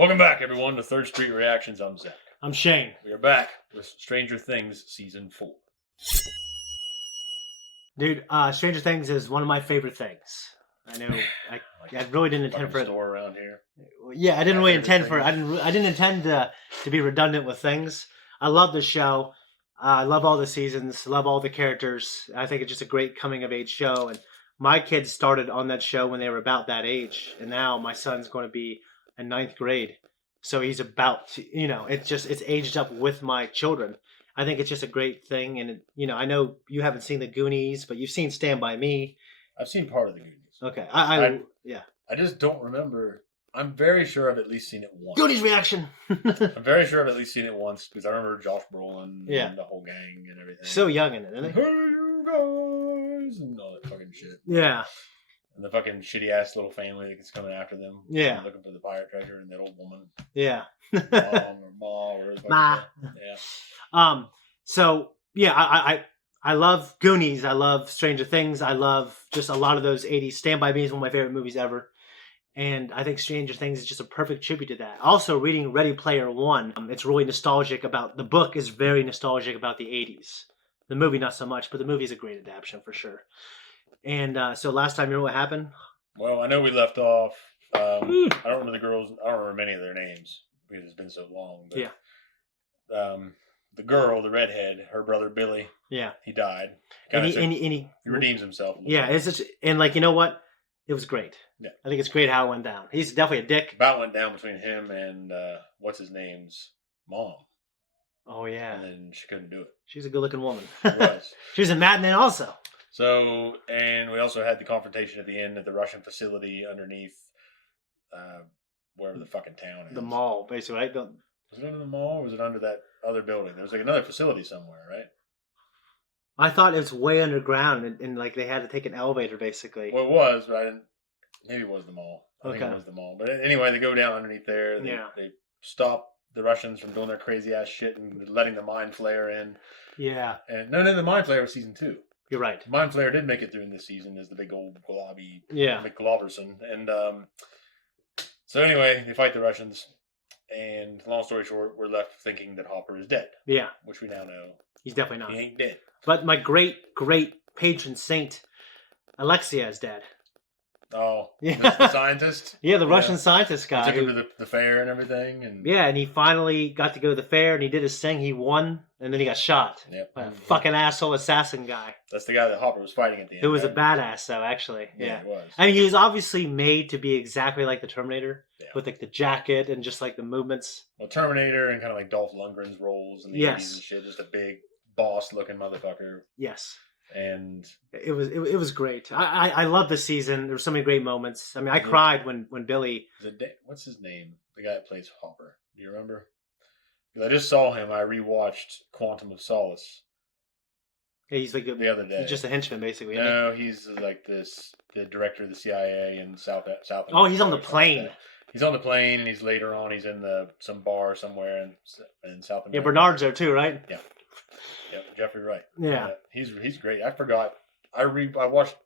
Welcome back, everyone, to Third Street Reactions. I'm Zack. I'm Shane. We are back with Stranger Things Season 4. Dude, Stranger Things is one of my favorite things. I know. I really didn't intend for it. Store around here. Yeah, I didn't really intend for it. I didn't intend to be redundant with things. I love the show. I love all the seasons. Love all the characters. I think it's just a great coming of age show. And my kids started on that show when they were about that age, and now my son's going to be in 9th grade. So he's about to, it's aged up with my children. I think it's just a great thing. And, I know you haven't seen the Goonies, but you've seen Stand By Me. I've seen part of the Goonies. Okay. Yeah. I just don't remember. I'm very sure I've at least seen it once. Goonies reaction. I'm very sure I've at least seen it once because I remember Josh Brolin and the whole gang and everything. So young in it, isn't he? Hey, you guys! And all that fucking shit. Yeah. And the fucking shitty ass little family that's coming after them. Yeah. Looking for the pirate treasure and that old woman. Yeah. Mom or Ma or Ma. Yeah. So yeah, I love Goonies. I love Stranger Things. I love just a lot of those 80s. Stand By Me is one of my favorite movies ever. And I think Stranger Things is just a perfect tribute to that. Also, reading Ready Player One, it's really nostalgic about, the book is very nostalgic about the 80s. The movie, not so much, but the movie is a great adaptation for sure. And so last time, you know what happened? Well, I know we left off. I don't remember the girls. I don't remember many of their names because it's been so long. But, yeah. The girl, the redhead, her brother Billy. Yeah. He died. And he redeems himself. Yeah. It's just, and you know what? It was great. Yeah. I think it's great how it went down. He's definitely a dick. About went down between him and what's his name's mom. Oh yeah. And then she couldn't do it. She's a good-looking woman. She was. She was in Mad Men also. So, and we also had the confrontation at the end at the Russian facility underneath wherever the fucking town is. The mall, basically, right? Was it under the mall or was it under that other building? There was like another facility somewhere, right? I thought it was way underground and like they had to take an elevator basically. Well, it was, but I didn't. Maybe it was the mall. I think it was the mall. But anyway, they go down underneath there. And they stop the Russians from doing their crazy ass shit and letting the mind flayer in. Yeah. And no, the mind flayer was season 2. You're right. Mind Flayer did make it through in this season as the big old globby McGloverson. And so anyway, they fight the Russians. And long story short, we're left thinking that Hopper is dead. Yeah. Which we now know. He's definitely not. He ain't dead. But my great patron saint, Alexia, is dead. Oh, the scientist? Yeah, the Russian scientist guy. He took him to the fair and everything. And and he finally got to go to the fair and he did his thing. He won and then he got shot. Yep. By a fucking asshole assassin guy. That's the guy that Hopper was fighting at the end. Who was a badass, though, actually. Yeah, he was. I mean, he was obviously made to be exactly like the Terminator. Yeah. With like the jacket and just like the movements. Well, Terminator and kind of like Dolph Lundgren's roles in the 80s and shit. Just a big boss-looking motherfucker. Yes. And it was great. I love the season. There were so many great moments. I mean, I cried when Billy. What's his name? The guy that plays Hopper. Do you remember? Because I just saw him. I rewatched Quantum of Solace. Yeah, he's like the other day. He's just a henchman, basically. No, he's like the director of the CIA in South. Oh, he's on the plane. Like he's on the plane, and he's later on. He's in some bar somewhere in South America. Yeah, Bernard's there too, right? Yeah. Yep, Jeffrey Wright. Yeah, he's great. I forgot. I watched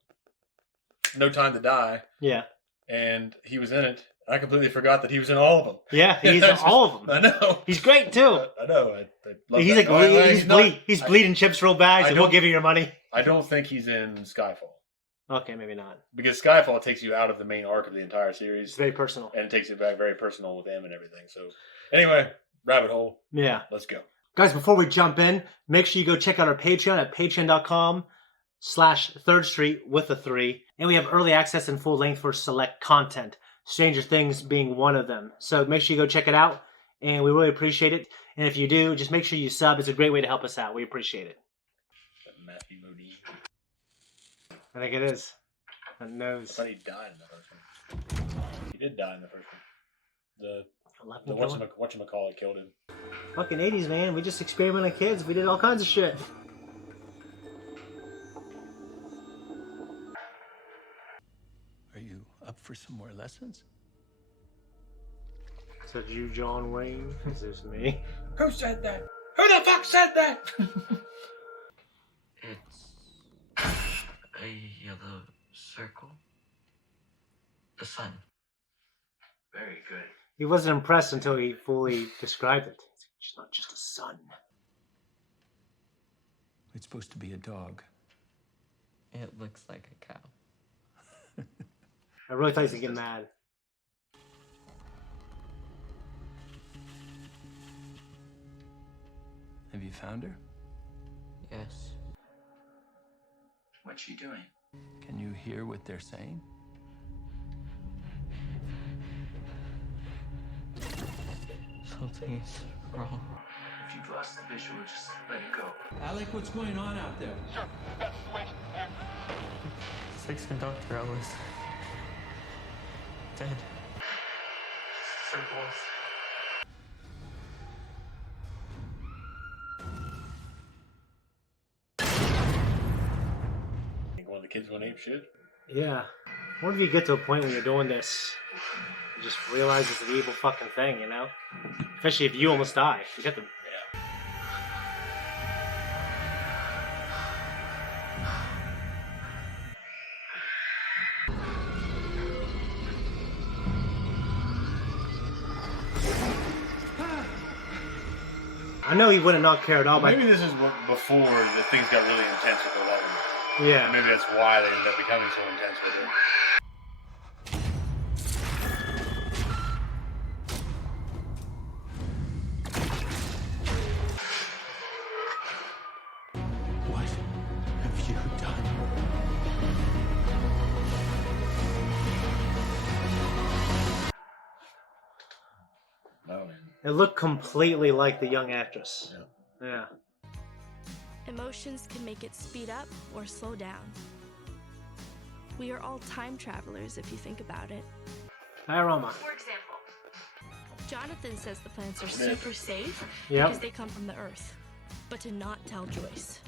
No Time to Die. Yeah, and he was in it. I completely forgot that he was in all of them. Yeah, he's in all of them. I know. He's great too. I know. I love he's that. Like he's bleeding chips real bad, so he'll give you your money. I don't think he's in Skyfall. Okay, maybe not. Because Skyfall takes you out of the main arc of the entire series. It's very personal, and it takes you back very personal with them and everything. So anyway, rabbit hole. Yeah, let's go. Guys, before we jump in, make sure you go check out our Patreon at patreon.com/Third Street with a 3. And we have early access and full length for select content, Stranger Things being one of them. So make sure you go check it out, and we really appreciate it. And if you do, just make sure you sub. It's a great way to help us out. We appreciate it. Matthew Modine. I think it is. That nose. I thought he died in the first one. He did die in the first one. The whatchamacallit killed him. Fucking 80s, man. We just experimented on kids. We did all kinds of shit. Are you up for some more lessons? Is that you, John Wayne? Is this me? Who said that? Who the fuck said that? It's a yellow circle. The sun. Very good. He wasn't impressed until he fully described it. She's not just a son. It's supposed to be a dog. It looks like a cow. I really thought he was going to get mad. Have you found her? Yes. What's she doing? Can you hear what they're saying? Something is wrong. If you've lost the visual, just let it go. Alec, what's going on out there? Six and Dr. Ellis. Dead. Circles. I think one of the kids went ape shit. Yeah. I wonder if you get to a point when you're doing this, you just realize it's an evil fucking thing, you know? Especially if you almost die. You get to... Yeah. I know he would not care at all, but... Maybe this is before the things got really intense with 11. Yeah. Maybe that's why they ended up becoming so intense with it. What have you done? Oh, man. It looked completely like the young actress. Yeah. Emotions can make it speed up or slow down. We are all time travelers if you think about it. Hi, Roma. For example, Jonathan says the plants are super safe Yep. because they come from the earth, but to not tell Joyce.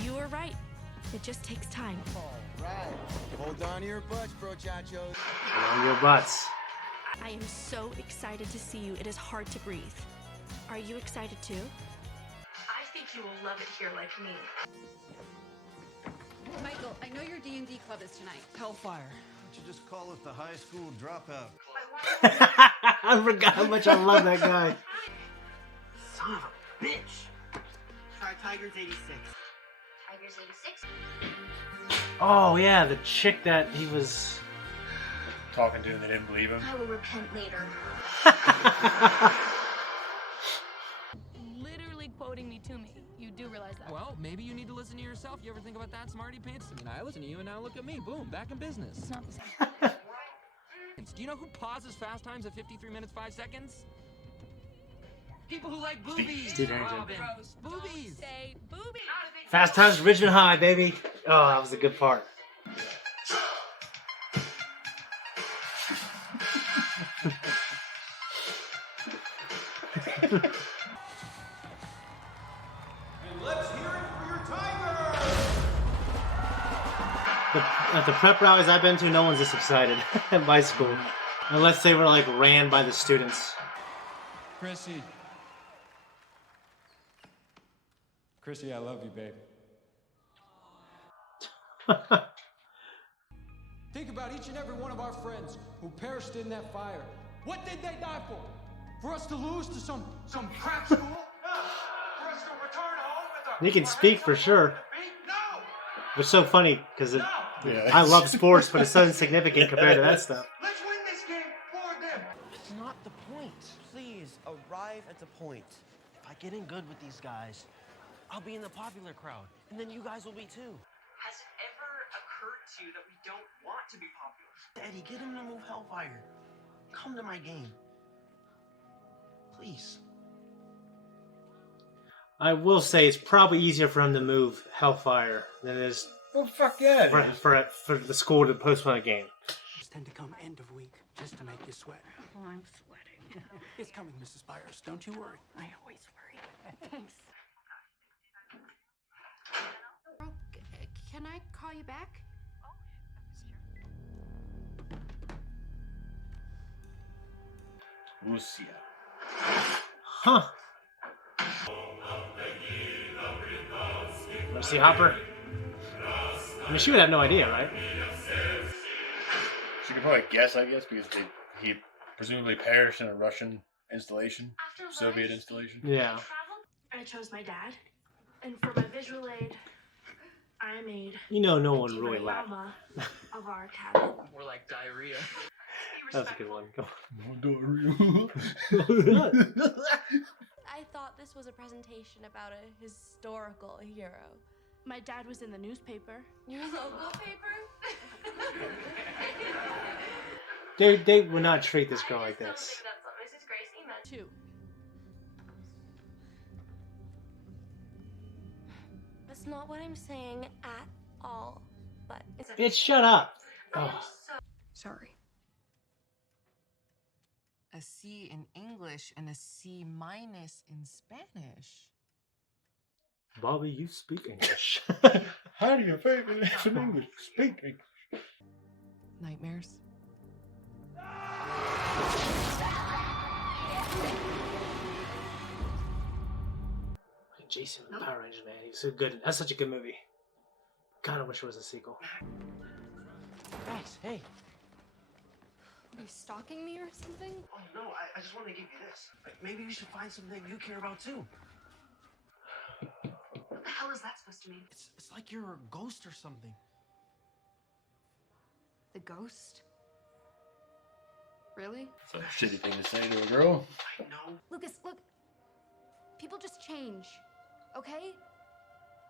You were right. It just takes time. Right. Hold on to your butts, bro chachos. On your butts. I am so excited to see you. It is hard to breathe. Are you excited too? I think you will love it here like me. Michael, I know your D&D club is tonight. Hellfire. Why don't you just call it the high school dropout? I forgot how much I love that guy. Son of a bitch. Try Tigers 86. Tigers 86? Oh, yeah, the chick that he was... Talking to and they didn't believe him. I will repent later. Literally quoting me to me. You do realize that? Well, maybe you need to listen to yourself. You ever think about that, smarty pants? I mean, I listen to you and now look at me. Boom, back in business. It's not the same. Do you know who pauses fast times at 53 minutes 5 seconds? People who like boobies. Steve Harrington. Robin. Boobies. Say booby. Fast Times at Ridgemont High, baby. Oh, that was a good part. At the prep rallies I've been to, no one's this excited at my school. Unless they were like ran by the students. Chrissy. Chrissy, I love you, babe. Think about each and every one of our friends who perished in that fire. What did they die for? For us to lose to some crap school? For us to return home with our... You can speak for sure. No! It's so funny because I love sports, but it's so insignificant compared to that stuff. Let's win this game for them! It's not the point. Please, arrive at the point. If I get in good with these guys, I'll be in the popular crowd, and then you guys will be too. Has it ever occurred to you that we don't want to be popular? Daddy, get him to move Hellfire. Come to my game. Please. I will say it's probably easier for him to move Hellfire than it is Well, fuck yeah. for the school to postpone a game. Tend to come end of week just to make you sweat. Oh, I'm sweating. It's coming, Mrs. Byers. Don't you worry. I always worry. Thanks. Can I call you back? Lucia. Huh. Lucy Hopper? I mean, she would have no idea, right? you can probably guess, I guess, because he presumably perished in a Russian installation, Soviet installation. Yeah. I chose my dad, and for my visual aid, I made No one really laughed. Of our cabin. More like diarrhea. That's a good one. Go on. I thought this was a presentation about a historical hero. My dad was in the newspaper. Your local paper? They would not treat this girl like this. That's what Mrs. Gracie meant. 2. That's not what I'm saying at all. But Bitch, shut up. Oh. Sorry. A C in English and a C- in Spanish. Bobby, you speak English. How do you fake it in English? Speak English. Nightmares. Jason, Power Rangers, man, he's so good. That's such a good movie. God, I wish there was a sequel. Guys, hey. Are you stalking me or something? Oh, no, I just wanted to give you this. Maybe we should find something you care about, too. What the hell is that supposed to mean? It's like you're a ghost or something. The ghost? Really? It's a shitty thing to say to a girl. I know. Lucas, look. People just change, okay?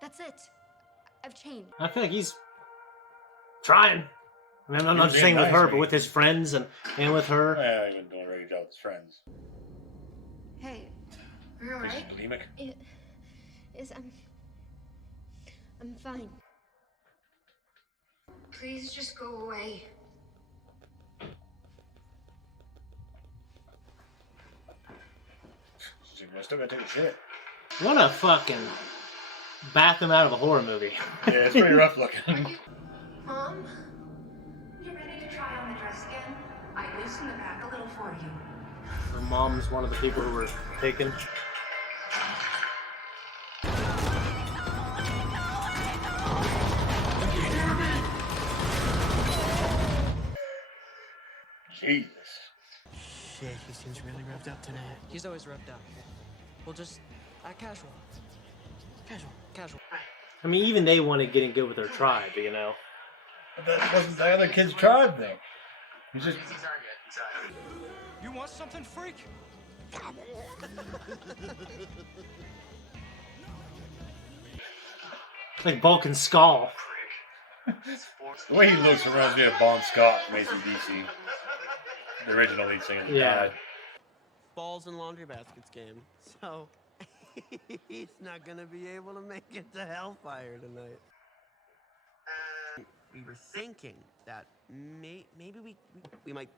That's it. I've changed. I feel like he's trying. I mean, I'm not just saying with her, but with his friends and with her. Yeah, he's been doing a very good job with his friends. Hey, are you alright? Bulimic. I'm fine. Please just go away. I still gotta take a shit. What a fucking bath him out of a horror movie. Yeah, it's pretty rough looking. Mom? You ready to try on the dress again? I loosened the back a little for you. Her mom's one of the people who were taken. Jesus. Shit, he seems really revved up tonight. He's always revved up. We'll just act casual. Casual. I mean, even they wanted getting good with their tribe, you know. But that wasn't the other kid's tribe, though. He's just. You want something, freak? Like Bulk and Skull. The way he looks reminds me of Bon Scott from AC/DC. The original lead singer. Yeah. Balls and laundry baskets game. So, he's not gonna be able to make it to Hellfire tonight. We were thinking that maybe we might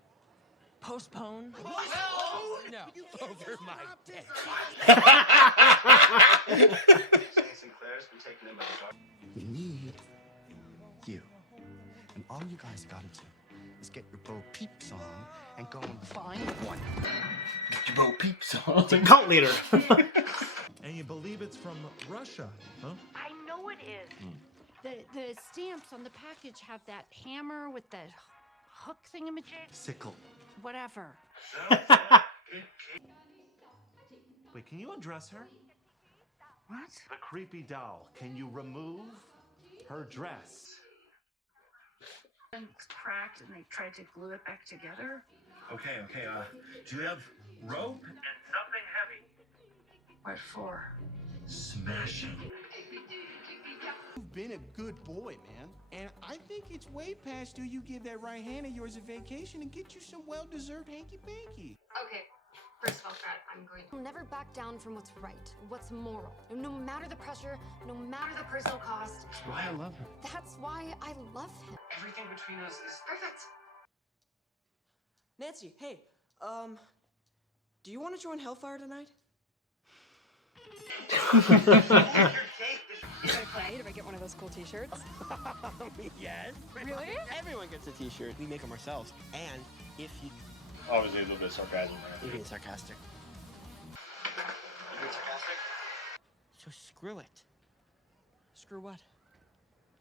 postpone. No. Over my dead. Sinclair's been taken in by the dark. We need you. And all you guys gotta do is get your Bo Peeps on and go and find one. Get your Bo Peeps on. It's a cult leader. And you believe it's from Russia, huh? I know it is. The stamps on the package have that hammer with the hook thingamajig. Sickle. Whatever. Wait, can you undress her? What? The creepy doll. Can you remove her dress? It's cracked and they tried to glue it back together. Okay, do you have rope and something heavy? What for? Smash it. You've been a good boy, man. And I think it's way past due you give that right hand of yours a vacation and get you some well-deserved hanky-panky. Okay. First of all, Fred, I'm going to never back down from what's right, what's moral. No matter the pressure, no matter the personal cost. That's why I love him. That's why I love him. Everything between us is Perfect. Nancy, hey, do you want to join Hellfire tonight? Should I play? Did I get one of those cool t-shirts? Yes. Really? Everyone gets a t-shirt. We make them ourselves. And if you... Obviously, a little bit of sarcasm there. You're being sarcastic. So screw it. Screw what?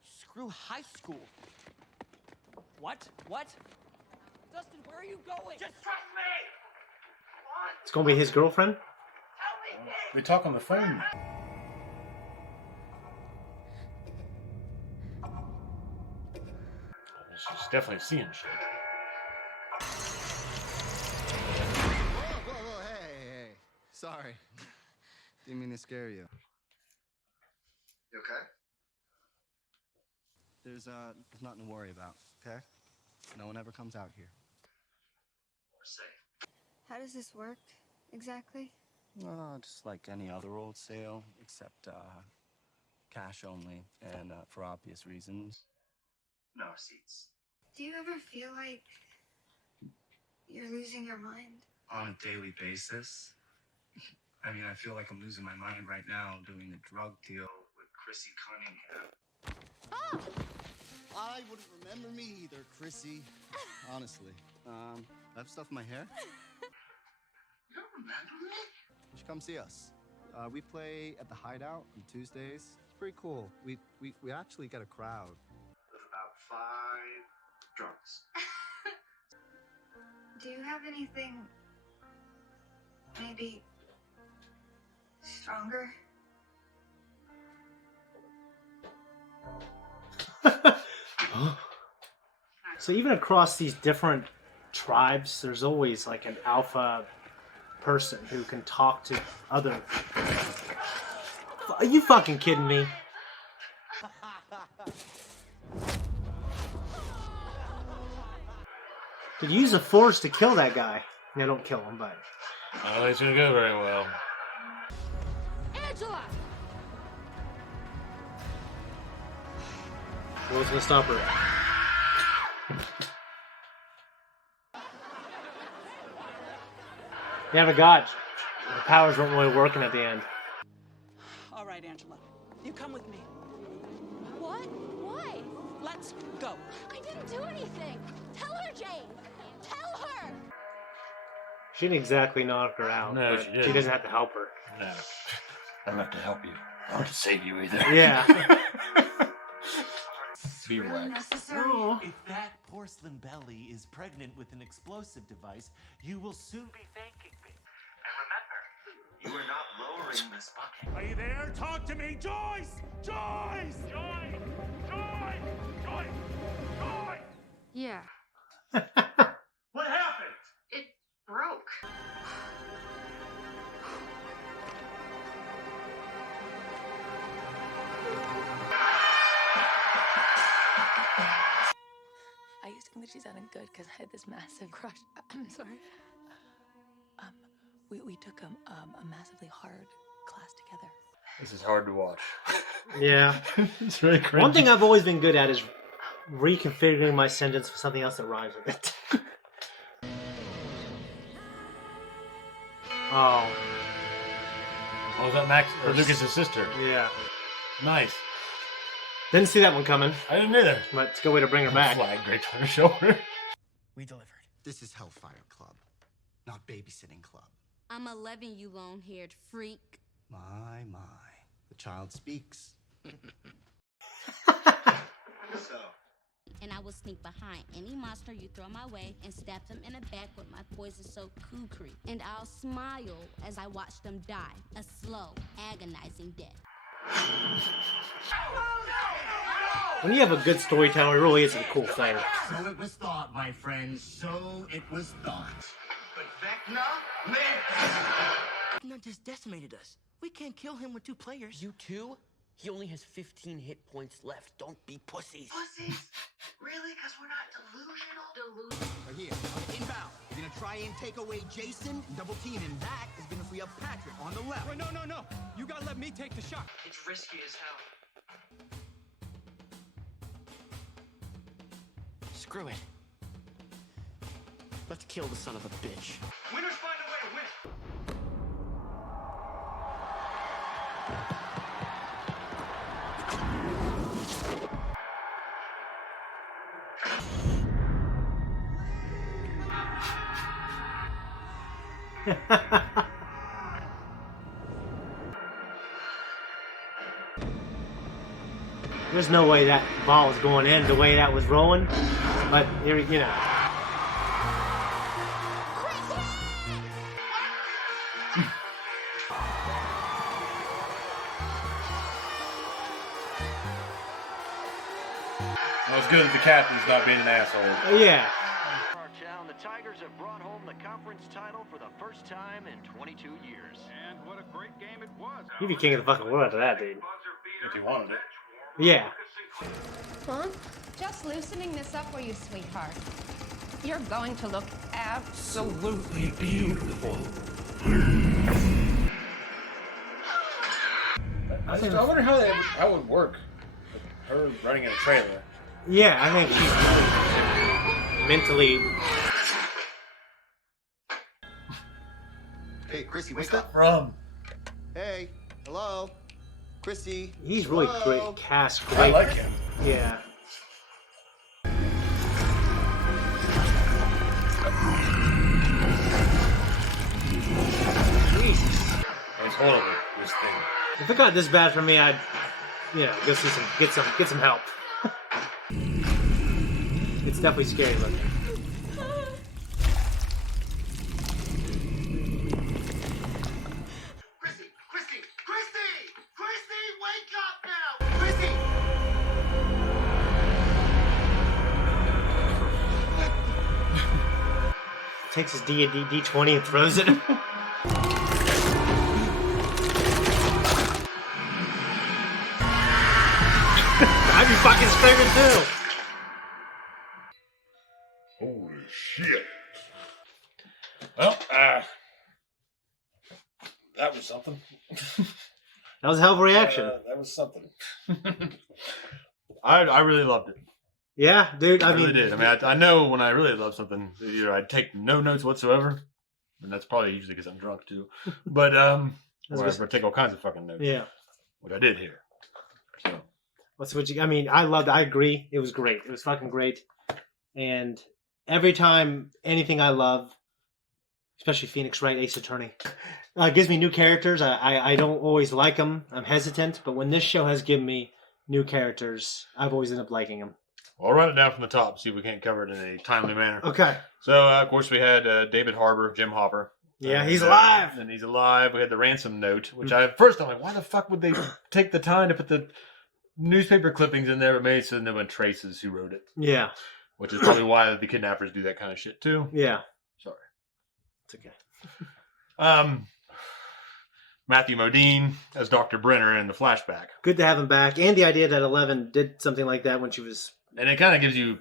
Screw high school. What? Dustin, where are you going? Just trust me! It's gonna be his girlfriend? They talk on the phone. She's definitely seeing shit. Whoa, hey. Sorry. Didn't mean to scare you. You okay? There's nothing to worry about, okay? No one ever comes out here. We're safe. How does this work exactly? Just like any other old sale, except cash only, and for obvious reasons, no receipts. Do you ever feel like you're losing your mind? On a daily basis. I mean, I feel like I'm losing my mind right now doing a drug deal with Chrissy Cunningham. I wouldn't remember me either, Chrissy. Honestly. I have stuff in my hair. You don't remember me? You should come see us. We play at the Hideout on Tuesdays. It's pretty cool. We actually get a crowd. There's about 5 drunks. Do you have anything maybe stronger? So even across these different tribes, there's always like an alpha person who can talk to other. Are you fucking kidding me? Did you use the force to kill that guy? No, don't kill him, but. I don't think it's gonna go very well. Angela! What's gonna stop her? Yeah, but God, the powers weren't really working at the end. All right, Angela. You come with me. What? Why? Let's go. I didn't do anything. Tell her, Jane. Tell her. She didn't exactly knock her out. No, but she didn't. She doesn't have to help her. No. I don't have to help you. I don't have to save you either. Yeah. Be waxed. If that porcelain belly is pregnant with an explosive device, you will soon be thanking me. And remember, you are not lowering this bucket. Are you there? Talk to me, Joyce! Joyce! Joyce! Joyce! Joyce! Joyce! Yeah. What happened? It broke. I used to think that she sounded good because I had this massive crush. I'm sorry. We took a massively hard class together. This is hard to watch. Yeah. It's really cringy. One thing I've always been good at is reconfiguring my sentence for something else that rhymes with it. Oh. Oh, is that Max or Lucas's sister? Yeah. Nice. Didn't see that one coming. I didn't either. But it's a good way to bring her back. Flag draped on her shoulder. We delivered. This is Hellfire Club, not babysitting club. I'm 11, you long-haired freak. My. The child speaks. So. And I will sneak behind any monster you throw my way and stab them in the back with my poison-soaked kukri. And I'll smile as I watch them die, a slow, agonizing death. When you have a good storyteller, it really is a cool thing. So it was thought, my friends. So it was thought. But Vecna lives! Vecna just decimated us. We can't kill him with 2 players. You too? He only has 15 hit points left. Don't be pussies. Pussies? Really? Because we're not delusional? Right here, inbound. You're gonna try and take away Jason. Double team, and that is gonna free up Patrick on the left. Wait, no. You gotta let me take the shot. It's risky as hell. Screw it. Let's kill the son of a bitch. Winners find a way to win. There's no way that ball was going in the way that was rolling, but you know. good that the captain's not being an asshole. Yeah. The Tigers have brought home the conference title for the first time in 22 years. And what a great game it was. You'd be king of the fucking world after that, dude. If you wanted it. Yeah. Huh? Just loosening this up for you, sweetheart. You're going to look absolutely beautiful. I wonder how that would work. Her running in a trailer. Yeah, I think she's mentally. Hey, Chrissy, What's wake that up. from? Hey, hello, Chrissy. He's really hello? great cast. Great. I like him. Yeah. Jesus. It's horrible, this thing. If it got this bad for me, I'd, go see get some help. It's definitely scary looking. Chrissy, wake up now! Chrissy! Takes his D20 and throws it. I'd be fucking screaming too. Holy shit. Well, that was something. That was a hell of a reaction. That was something. I really loved it. Yeah, dude. I really did. I mean, I know when I really love something, either I take no notes whatsoever, and that's probably usually because I'm drunk too. But or I take all kinds of fucking notes. Yeah, which I did here. So I loved it. I agree. It was great. It was fucking great. And every time anything I love, especially Phoenix Wright, Ace Attorney, gives me new characters. I don't always like them. I'm hesitant, but when this show has given me new characters, I've always ended up liking them. Well, I'll run it down from the top, see if we can't cover it in a timely manner. Okay. So, of course, we had David Harbour, Jim Hopper. Yeah, he's alive. And he's alive. We had the ransom note, which I'm like, why the fuck would they take the time to put the newspaper clippings in there, but made so no one traces who wrote it? Yeah. Which is probably why the kidnappers do that kind of shit, too. Yeah. Sorry. It's okay. Matthew Modine as Dr. Brenner in the flashback. Good to have him back. And the idea that Eleven did something like that when she was... And it kind of gives you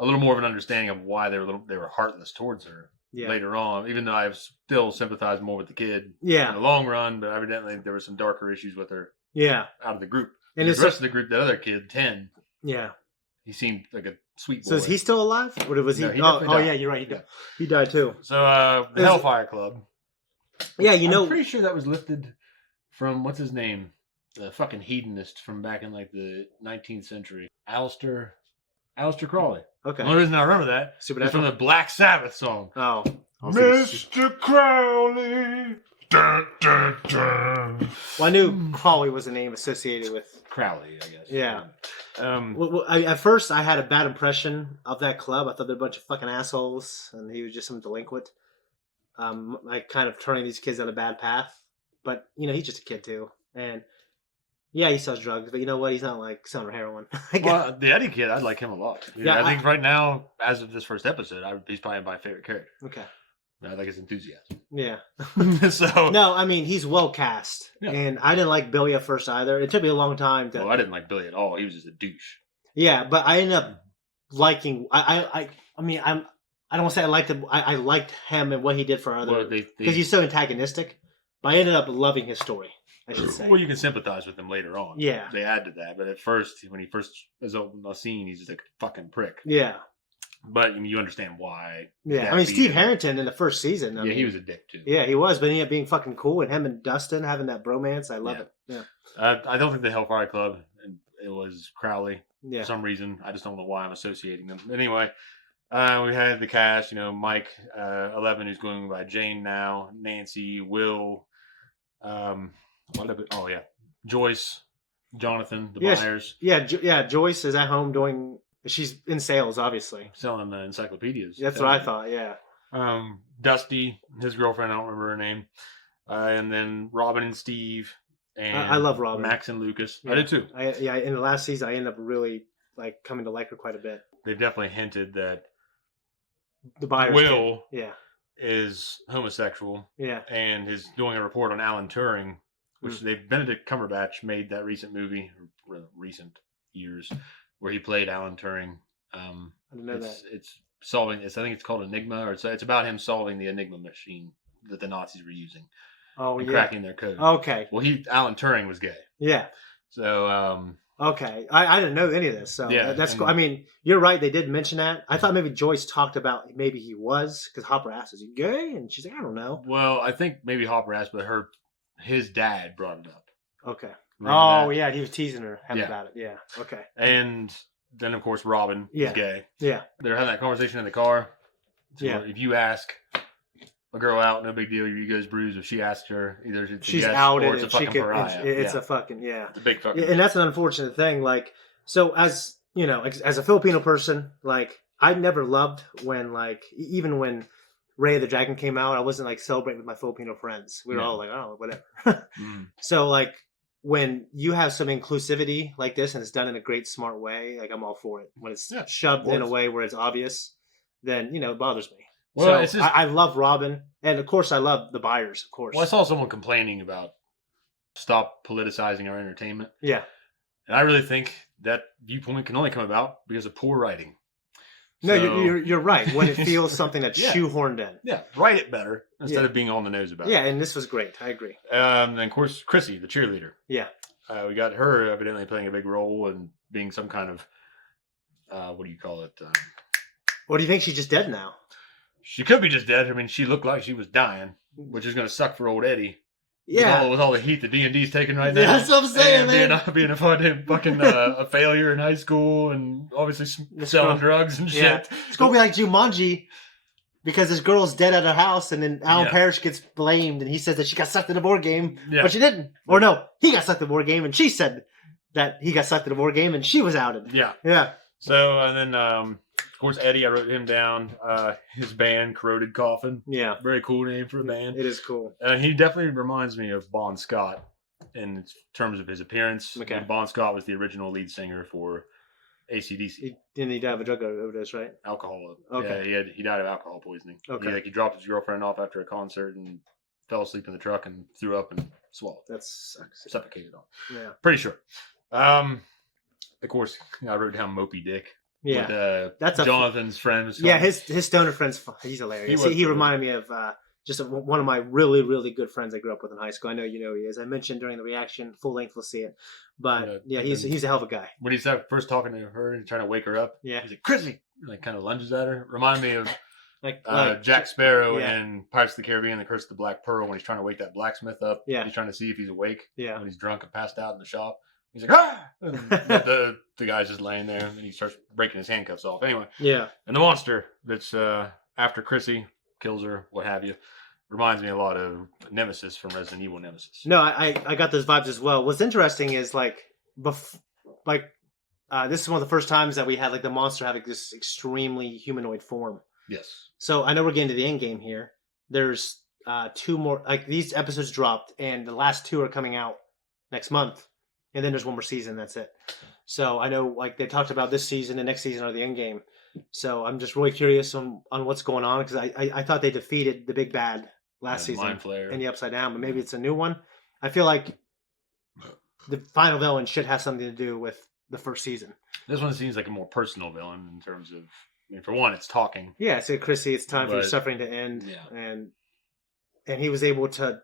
a little more of an understanding of why they were heartless towards her later on, even though I still sympathize more with the kid in the long run, but evidently there were some darker issues with her out of the group. And the rest of the group, that other kid, 10, he seemed like a sweet boy. So is he still alive? Or was he? No, oh yeah, you're right. He died. He died too. So the Hellfire Club. Yeah, I'm pretty sure that was lifted from, what's his name? The fucking hedonist from back in like the 19th century. Aleister Crowley. Okay. The only reason I remember that is from the Black Sabbath song. Oh. Mr. Crowley. Dun, dun, dun. Well, I knew Crowley was a name associated with... Crowley, I guess. Yeah. At first, I had a bad impression of that club. I thought they were a bunch of fucking assholes, and he was just some delinquent. Like, kind of turning these kids on a bad path. But, he's just a kid, too. And... yeah, he sells drugs, but you know what? He's not like selling heroin. Well, the Eddie kid, I like him a lot. Yeah, I think right now, as of this first episode, he's probably my favorite character. Okay. I like his enthusiasm. Yeah. So no, I mean he's well cast, and I didn't like Billy at first either. It took me a long time to. Well, I didn't like Billy at all. He was just a douche. Yeah, but I ended up liking. I mean I don't want to say I liked him. I liked him and what he did for other because he's so antagonistic. But I ended up loving his story. I should say. Well, you can sympathize with him later on. Yeah. They add to that. But at first, when he first is on the scene, he's just a fucking prick. Yeah. But you understand why. Yeah. I mean, Steve Harrington in the first season. I mean, he was a dick, too. Yeah, he was. But he ended up being fucking cool. And him and Dustin having that bromance. I love it. Yeah. I don't think the Hellfire Club, it was Crowley. Yeah. For some reason. I just don't know why I'm associating them. Anyway, we had the cast, Mike, 11, who's going by Jane now, Nancy, Will, Joyce, Jonathan, the buyers. Yeah, Joyce is at home doing... she's in sales, obviously. Selling the encyclopedias. That's what I thought, yeah. Dusty, his girlfriend, I don't remember her name. And then Robin and Steve. And I love Robin. Max and Lucas. Yeah. I did too. In the last season, I ended up really like coming to like her quite a bit. They've definitely hinted that the buyer's Will kid. is homosexual. Yeah. And is doing a report on Alan Turing, which Benedict Cumberbatch made that recent movie, or recent years, where he played Alan Turing. I didn't know that. It's solving. I think it's called Enigma, or it's about him solving the Enigma machine that the Nazis were using. Oh, and yeah. cracking their code. Okay. Well, Alan Turing was gay. Yeah. So. Okay, I didn't know any of this, so that's cool. I mean, you're right. They did mention that. I thought maybe Joyce talked about maybe he was, because Hopper asked, "Is he gay?" And she's like, "I don't know." Well, I think maybe Hopper asked, but his dad brought it up. Okay. Remember that? Yeah, he was teasing her about it. Yeah. Okay. And then of course Robin is gay. Yeah. They're having that conversation in the car. So yeah. If you ask a girl out, no big deal. Your ego's bruised. If she asks her, either it's she's a yes outed, or it's a fucking pariah. It's a fucking It's a big fucking. And that's an unfortunate thing. Like, so as you know, as a Filipino person, like I never loved when like even when Ray of the Dragon came out, I wasn't like celebrating with my Filipino friends. We were all like, oh, whatever. So like when you have some inclusivity like this and it's done in a great, smart way, like I'm all for it. When it's shoved in a way where it's obvious, then it bothers me. Well, so I love Robin, and of course I love the buyers, of course. Well, I saw someone complaining about stop politicizing our entertainment. Yeah. And I really think that viewpoint can only come about because of poor writing. No, you're right. When it feels something that's shoehorned in. Yeah, write it better instead of being on the nose about it. Yeah, and this was great. I agree. And of course, Chrissy, the cheerleader. Yeah. We got her evidently playing a big role and being some kind of, what do you call it? What do you think? She's just dead now? She could be just dead. I mean, she looked like she was dying, which is going to suck for old Eddie. Yeah. With all the heat the D&D's taking right now. That's what I'm saying, man. Being a failure in high school and obviously selling drugs and shit. Yeah. It's going to be like Jumanji because this girl's dead at her house and then Alan Parrish gets blamed and he says that she got sucked in a board game, but she didn't. Or no, he got sucked in a board game and she said that he got sucked in a board game and she was outed. Yeah. Yeah. So, and then, of course, Eddie, I wrote him down. His band, Corroded Coffin. Yeah. Very cool name for a band. It is cool. He definitely reminds me of Bon Scott in terms of his appearance. Okay. Bon Scott was the original lead singer for AC/DC. Didn't he die of a drug overdose, right? Alcohol. Okay. Yeah, he died of alcohol poisoning. Okay. He dropped his girlfriend off after a concert and fell asleep in the truck and threw up and swallowed. That sucks. Suffocated on. Yeah. Pretty sure. Of course, I wrote down Mopey Dick. Yeah, with, that's Jonathan's friend. Yeah, his stoner friend's he's hilarious. He reminded me of just one of my really, really good friends I grew up with in high school. I know you know he is. I mentioned during the reaction, full length, we'll see it. But he's a hell of a guy. When he's first talking to her and trying to wake her up, he's like, Chrissy! Like kind of lunges at her. Remind me of like Jack Sparrow in Pirates of the Caribbean, The Curse of the Black Pearl, when he's trying to wake that blacksmith up. Yeah. He's trying to see if he's awake. Yeah. When he's drunk and passed out in the shop. He's like, ah! And the guy's just laying there, and he starts breaking his handcuffs off. Anyway. Yeah. And the monster that's after Chrissy, kills her, what have you, reminds me a lot of Nemesis from Resident Evil Nemesis. No, I got those vibes as well. What's interesting is, this is one of the first times that we had, like, the monster have, like, this extremely humanoid form. Yes. So, I know we're getting to the end game here. There's 2 more, like, these episodes dropped, and the last 2 are coming out next month. And then there's 1 more season. That's it. So I know, like they talked about this season and next season are the end game. So I'm just really curious on what's going on because I thought they defeated the big bad last season in the Upside Down, but maybe it's a new one. I feel like the final villain should have something to do with the first season. This one seems like a more personal villain in terms of, I mean, for one, it's talking. Yeah, so Chrissy, it's time for your suffering to end. Yeah. And he was able to.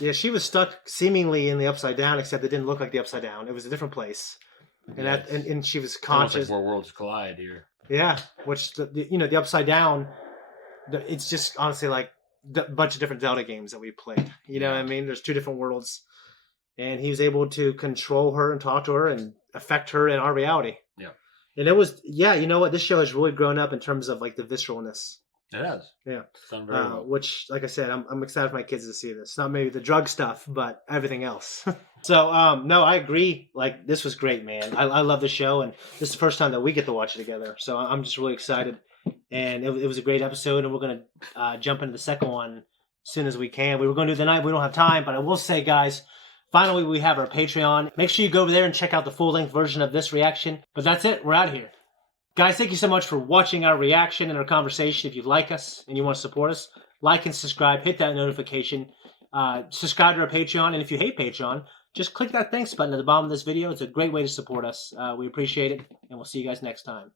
Yeah, she was stuck seemingly in the Upside Down, except it didn't look like the Upside Down. It was a different place, and and she was conscious. It's like where worlds collide here. Yeah, which the Upside Down, it's just honestly like a bunch of different Zelda games that we played. You know what I mean? There's 2 different worlds, and he was able to control her and talk to her and affect her in our reality. Yeah, and it was you know what? This show has really grown up in terms of like the visceralness. It has. Yeah. It's done very well. Which, like I said, I'm excited for my kids to see this. Not maybe the drug stuff, but everything else. So, no, I agree. Like, this was great, man. I love the show, and this is the first time that we get to watch it together. So I'm just really excited. And it was a great episode, and we're going to jump into the second one as soon as we can. We were going to do the night, but we don't have time. But I will say, guys, Finally, we have our Patreon. Make sure you go over there and check out the full-length version of this reaction. But that's it. We're out of here. Guys, thank you so much for watching our reaction and our conversation. If you like us and you want to support us, like and subscribe. Hit that notification. Subscribe to our Patreon. And if you hate Patreon, just click that thanks button at the bottom of this video. It's a great way to support us. We appreciate it. And we'll see you guys next time.